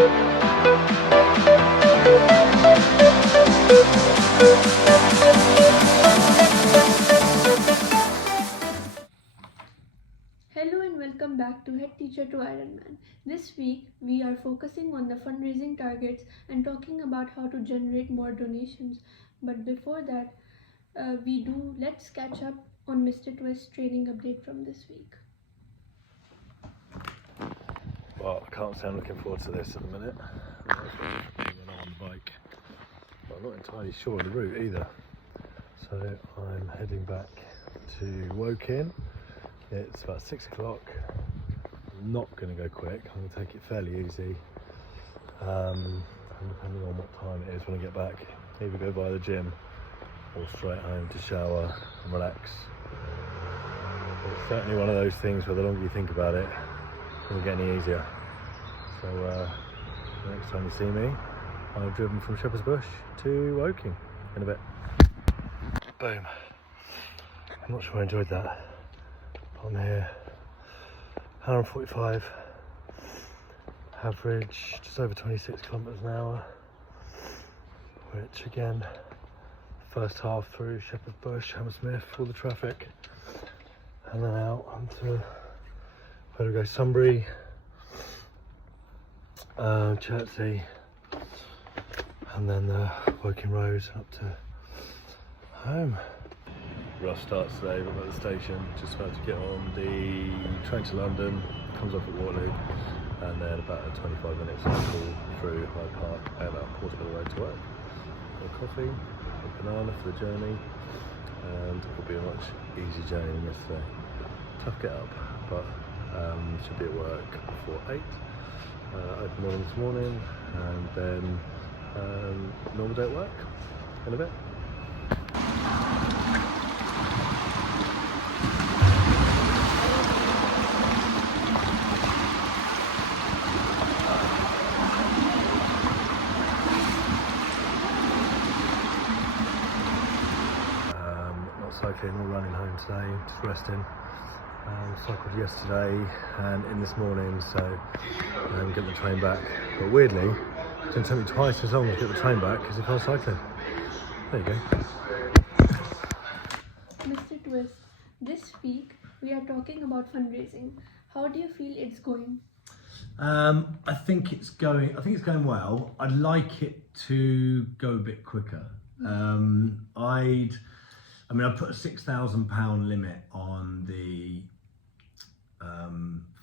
Hello and welcome back to Head Teacher to Ironman. This week we are focusing on the fundraising targets and talking about how to generate more donations. But before that, let's catch up on Mr. Twist's training update from this week. Well, I can't say I'm looking forward to this at the minute. I'm on the bike, but I'm not entirely sure of the route either. So I'm heading back to Woking. It's about 6 o'clock. I'm not going to go quick. I'm going to take it fairly easy. And depending on what time it is when I get back, either go by the gym or straight home to shower and relax. It's certainly one of those things where the longer you think about it, it doesn't get any easier. So the next time you see me, I've driven from Shepherd's Bush to Woking in a bit. Boom. I'm not sure I enjoyed that. I'm here, hour and 45, average just over 26 kilometres an hour, which again, first half through Shepherd's Bush, Hammersmith, all the traffic, and then out onto, where do we go, Sunbury, Chertsey, and then the Woking Road up to home. Rough start today, but I'm at the station, just about to get on the train to London, comes off at Waterloo, and then about 25 minutes I'll pull through Hyde Park and about Portobello Road to work. A coffee, a banana for the journey, and it'll be a much easier journey than yesterday. Tough get up, but should be at work before 8. Open morning this morning, and then normal day at work in a bit. Cycling or running home today, just resting. Cycled yesterday and in this morning, so getting the train back. But weirdly, it didn't take me twice as long to get the train back as if I was cycling. There you go. Mr. Twist, this week we are talking about fundraising. How do you feel it's going? I think it's going well. I'd like it to go a bit quicker. I put a £6,000 limit on the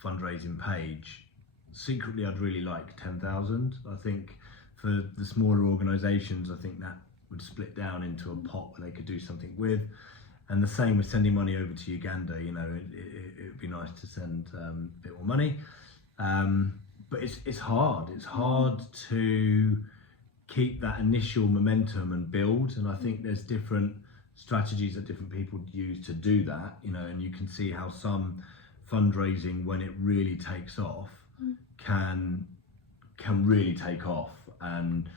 fundraising page. Secretly, I'd really like 10,000. I think for the smaller organisations, I think that would split down into a pot where they could do something with. And the same with sending money over to Uganda. You know, it would be nice to send a bit more money. But it's hard. It's hard to keep that initial momentum and build. And I think there's different strategies that different people use to do that, you know, and you can see how some fundraising, when it really takes off, can really take off, and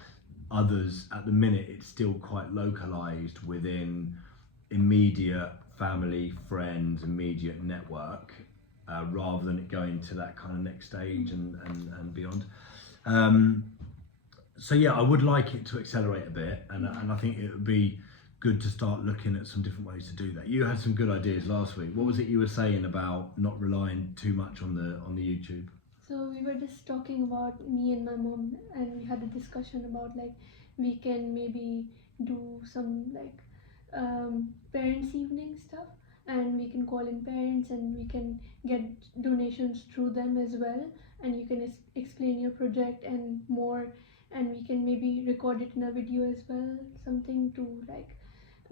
others at the minute it's still quite localized within immediate family, friends, immediate network, rather than it going to that kind of next stage and beyond. So yeah, I would like it to accelerate a bit, and I think it would be good to start looking at some different ways to do that. You had some good ideas last week. What was it you were saying about not relying too much on the YouTube? So we were just talking about me and my mom, and we had a discussion about like we can maybe do some like parents evening stuff, and we can call in parents and we can get donations through them as well, and you can explain your project and more, and we can maybe record it in a video as well, something to like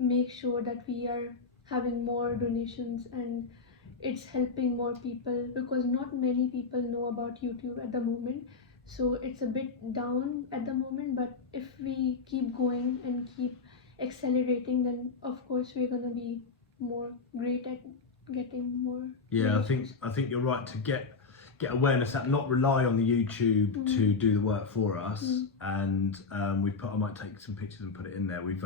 make sure that we are having more donations and it's helping more people, because not many people know about YouTube at the moment, so it's a bit down at the moment. But if we keep going and keep accelerating, then of course we're gonna be more great at getting more. Yeah, I think you're right to get awareness out, not rely on the YouTube to do the work for us. And I might take some pictures and put it in there. We've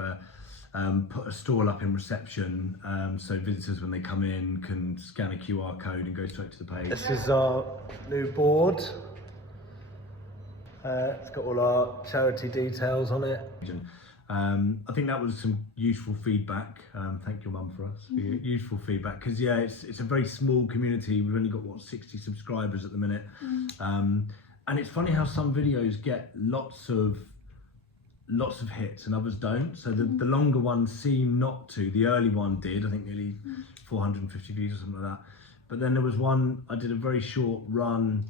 put a stall up in reception, so visitors when they come in can scan a QR code and go straight to the page. This is our new board. It's got all our charity details on it. I think that was some useful feedback. Thank your mum for us. Useful feedback, because yeah, it's a very small community. We've only got 60 subscribers at the minute, and it's funny how some videos get lots of hits and others don't. So the longer ones seem not to. The early one did, I think, nearly 450 views or something like that. But then there was one, I did a very short run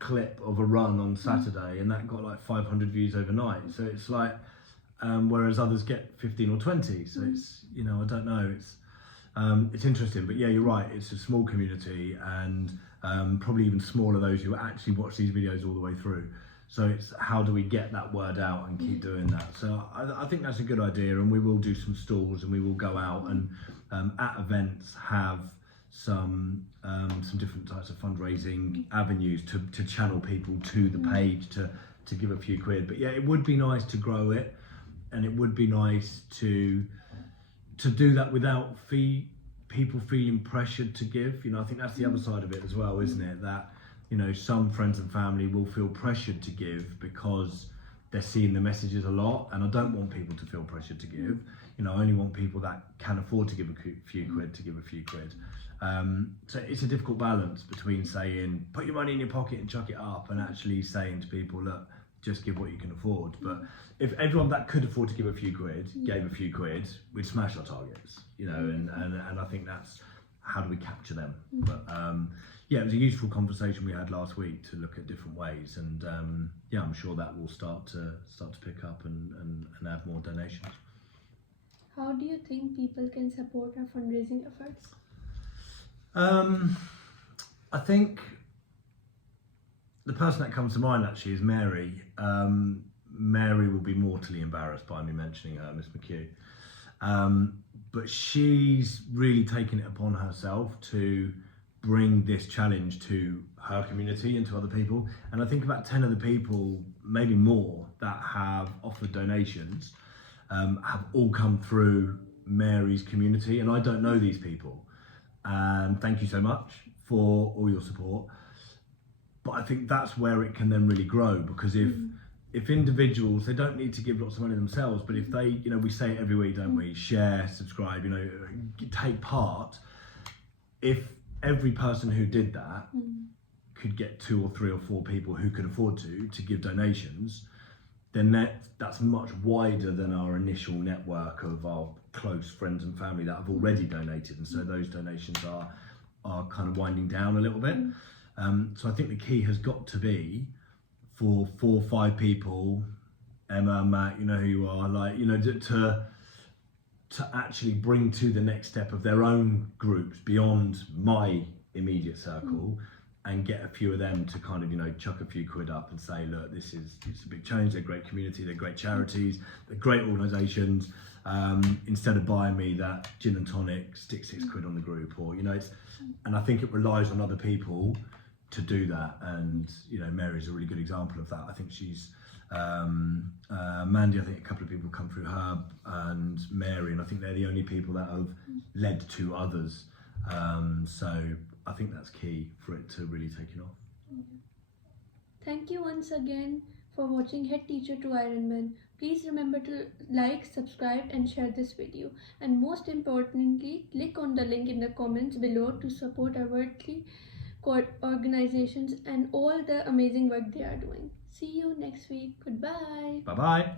clip of a run on Saturday, and that got like 500 views overnight. So it's like, whereas others get 15 or 20. So it's, you know, I don't know. It's interesting, but yeah, you're right. It's a small community, and probably even smaller those who actually watch these videos all the way through. So it's how do we get that word out and keep doing that. So I think that's a good idea, and we will do some stalls, and we will go out and at events have some different types of fundraising avenues to channel people to the page to give a few quid. But yeah, it would be nice to grow it, and it would be nice to do that without people feeling pressured to give. You know, I think that's the other side of it as well, isn't it? That, you know, some friends and family will feel pressured to give because they're seeing the messages a lot, and I don't want people to feel pressured to give. You know, I only want people that can afford to give a few quid to give a few quid. So it's a difficult balance between saying put your money in your pocket and chuck it up, and actually saying to people, look, just give what you can afford. But if everyone that could afford to give a few quid gave a few quid, we'd smash our targets, you know, and I think that's how do we capture them. But yeah, it was a useful conversation we had last week to look at different ways, and yeah, I'm sure that will start to pick up and add more donations. How do you think people can support our fundraising efforts? I think the person that comes to mind actually is Mary. Mary will be mortally embarrassed by me mentioning her, Miss McHugh. But she's really taken it upon herself to bring this challenge to her community and to other people. And I think about 10 of the people, maybe more, that have offered donations have all come through Mary's community. And I don't know these people. And thank you so much for all your support. But I think that's where it can then really grow, because if individuals, they don't need to give lots of money themselves, but if they, you know, we say it every week, don't we? Share, subscribe, you know, take part. If every person who did that could get 2 or 3 or 4 people who could afford to give donations, then that's much wider than our initial network of our close friends and family that have already donated, and so those donations are kind of winding down a little bit. So I think the key has got to be for 4 or 5 people, Emma, Matt, you know who you are, like, you know, to actually bring to the next step of their own groups beyond my immediate circle, and get a few of them to kind of, you know, chuck a few quid up and say, look, it's a big change, they're a great community, they're great charities, they're great organisations. Instead of buying me that gin and tonic, stick 6 quid on the group, or, you know, and I think it relies on other people to do that. And, you know, Mary's a really good example of that. I think she's Mandy, I think a couple of people come through her, and Mary, and I think they're the only people that have led to others. So I think that's key for it to really take it off. Thank you once again for watching Head Teacher to Ironman. Please remember to like, subscribe and share this video. And most importantly, click on the link in the comments below to support our worthy organizations and all the amazing work they are doing. See you next week. Goodbye. Bye-bye.